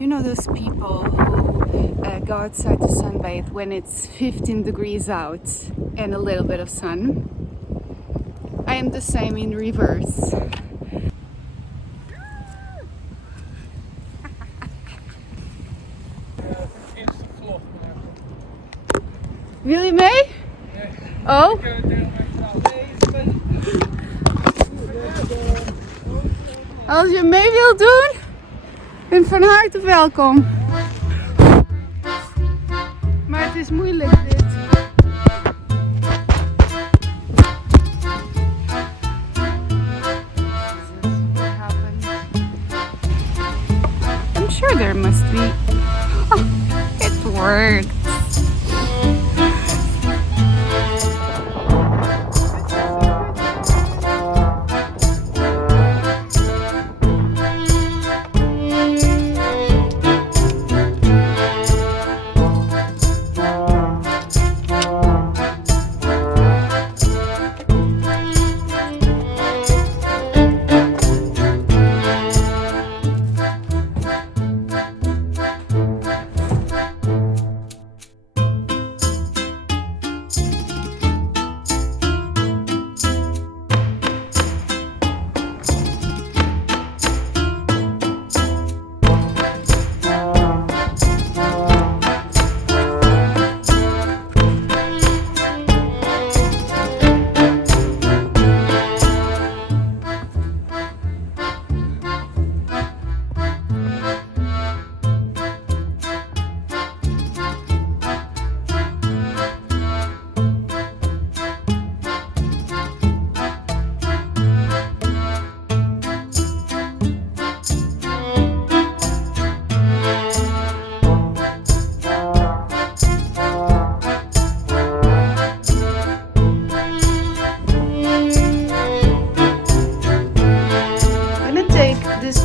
You know those people who go outside to sunbathe when it's 15 degrees out and a little bit of sun? I am the same in reverse. Wil je mee? Oh? Als je mee wilt doen, ben van harte welkom. Maar het is moeilijk dit. I'm sure there must be. Oh, it worked.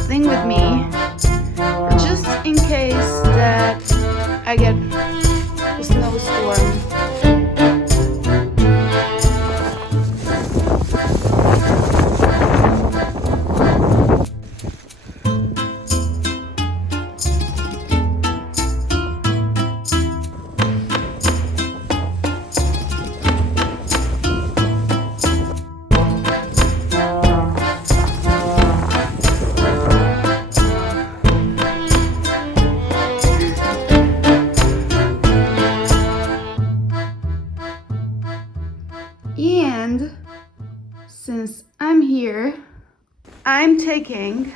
With me just in case that I get a snowstorm. And since I'm here, I'm taking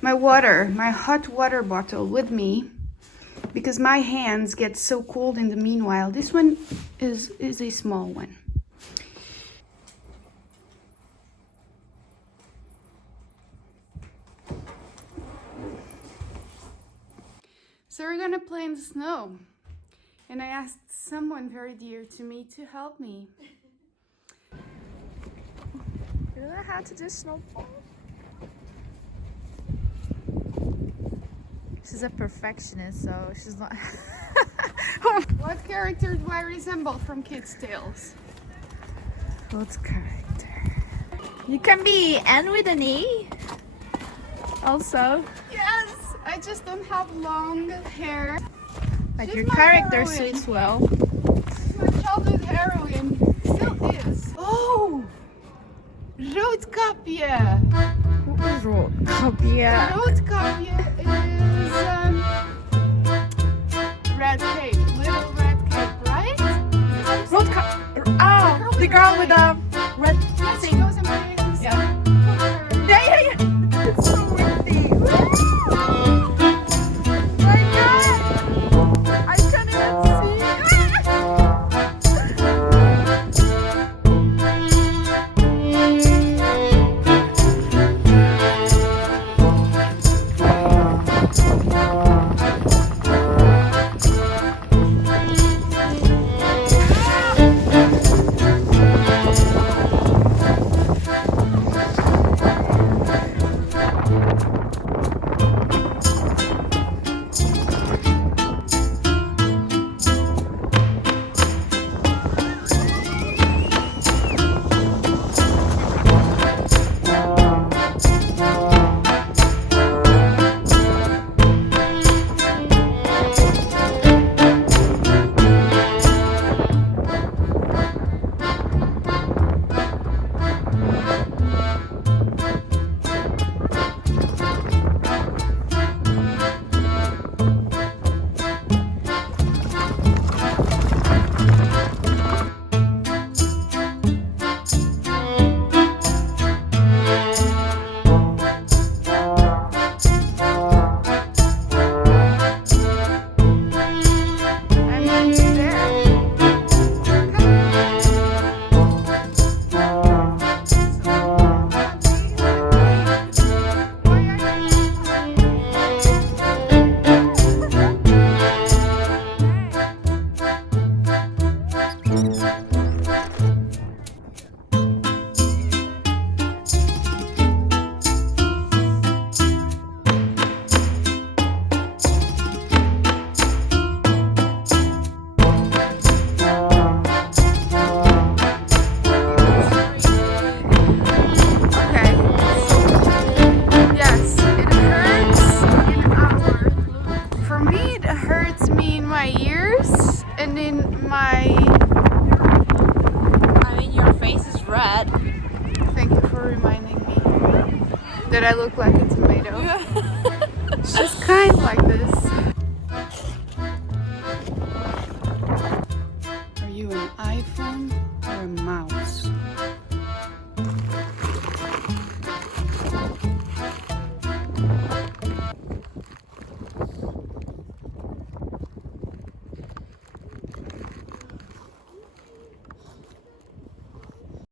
my water, my hot water bottle with me because my hands get so cold in the meanwhile. This one is a small one. So we're gonna play in the snow. And I asked someone very dear to me to help me. You know how to do snowball? She's a perfectionist, so she's not. What character do I resemble from Kids' Tales? What character? You can be Anne with an E. Also. Yes! I just don't have long hair. Like She's your my character heroine. suits well. She's my childhood heroine. Still is. Oh! Roodkapje! Roodkapje. Roodkapje is red cape, little red cape, right? Roodkapje. Oh, the girl with the red Yes, she thing. goes and brings Yeah. her. Yeah. It's so windy. My God! I can't even see. That I look like a tomato. Yeah. It's just kind like this.